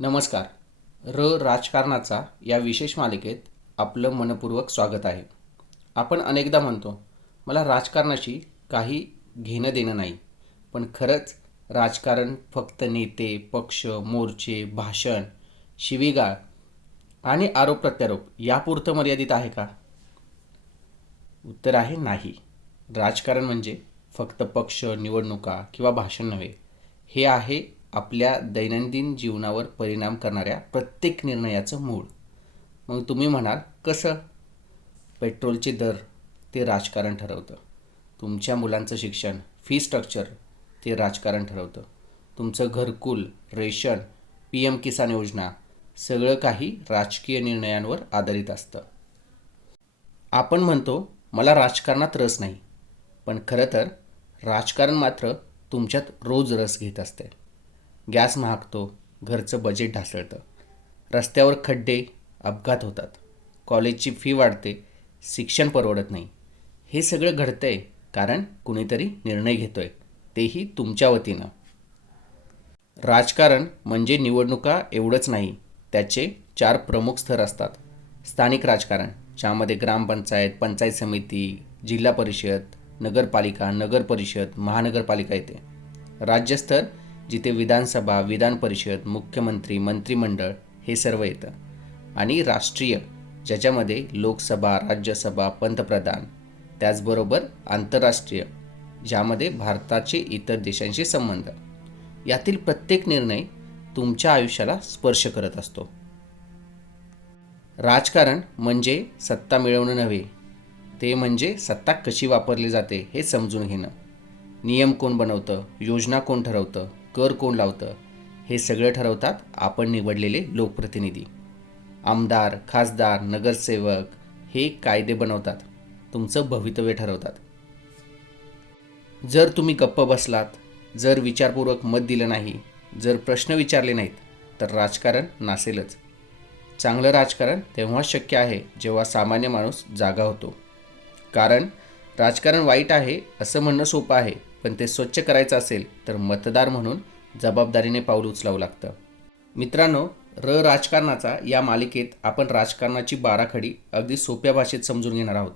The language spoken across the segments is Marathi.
नमस्कार. र राजकारणाचा या विशेष मालिकेत आपलं मनपूर्वक स्वागत आहे. आपण अनेकदा म्हणतो मला राजकारणाशी काही घेणं देणं नाही पण खरंच राजकारण फक्त नेते पक्ष मोर्चे भाषण शिवीगाळ आणि आरोप प्रत्यारोप यापुरतं मर्यादित आहे का? उत्तर आहे नाही. राजकारण म्हणजे फक्त पक्ष निवडणुका किंवा भाषण नव्हे. हे आहे आपल्या दैनंदिन जीवनावर परिणाम करणाऱ्या प्रत्येक निर्णयाचं मूळ. मग तुम्ही म्हणाल कसं? पेट्रोलचे दर ते राजकारण ठरवतं. तुमच्या मुलांचं शिक्षण फी स्ट्रक्चर ते राजकारण ठरवतं. तुमचं घरकुल रेशन पी एम किसान योजना सगळं काही राजकीय निर्णयांवर आधारित असतं. आपण म्हणतो मला राजकारणात रस नाही. पण खरं तर राजकारण मात्र तुमच्यात रोज रस घेत असते. गॅस महागतो घरचं बजेट ढासळतं. रस्त्यावर खड्डे अपघात होतात. कॉलेजची फी वाढते शिक्षण परवडत नाही. हे सगळं घडतंय कारण कुणीतरी निर्णय घेतोय. तेही तुमच्या वतीनं. राजकारण म्हणजे निवडणुका एवढंच नाही त्याचे चार प्रमुख स्तर असतात. स्थानिक राजकारण ज्यामध्ये ग्रामपंचायत पंचायत समिती जिल्हा परिषद नगरपालिका नगर परिषद महानगरपालिका येते. राज्यस्तर जिथे विधानसभा विधान परिषद मुख्यमंत्री मंत्रिमंडळ हे सर्व येतं. आणि राष्ट्रीय ज्याच्यामध्ये लोकसभा राज्यसभा पंतप्रधान त्याचबरोबर आंतरराष्ट्रीय ज्यामध्ये भारताचे इतर देशांशी संबंध. यातील प्रत्येक निर्णय तुमच्या आयुष्याला स्पर्श करत असतो. राजकारण म्हणजे सत्ता मिळवणं नव्हे ते म्हणजे सत्ता कशी वापरली जाते हे समजून घेणं. नियम कोण बनवतं योजना कोण ठरवतं कर कोण लावतं? हे सगळं ठरवतात आपण निवडलेले लोकप्रतिनिधी. आमदार खासदार नगरसेवक हे कायदे बनवतात. तुमचं भवितव्य ठरवतात. जर तुम्ही गप्प बसलात जर विचारपूर्वक मत दिलं नाही जर प्रश्न विचारले नाहीत तर राजकारण नासेलच. चांगलं राजकारण तेव्हाच शक्य आहे जेव्हा सामान्य माणूस जागा होतो. कारण राजकारण वाईट आहे असं म्हणणं सोपं आहे. पण ते स्वच्छ करायचं असेल तर मतदार म्हणून जबाबदारीने पाऊल उचलावं लागतं. मित्रांनो र राजकारणाचा या मालिकेत आपण राजकारणाची बाराखडी अगदी सोप्या भाषेत समजून घेणार आहोत.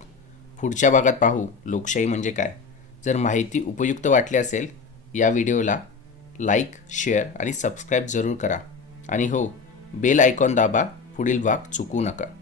पुढच्या भागात पाहू लोकशाही म्हणजे काय. जर माहिती उपयुक्त वाटली असेल या व्हिडिओला लाईक शेअर आणि सबस्क्राईब जरूर करा. आणि हो बेल आयकॉन दाबा पुढील भाग चुकू नका.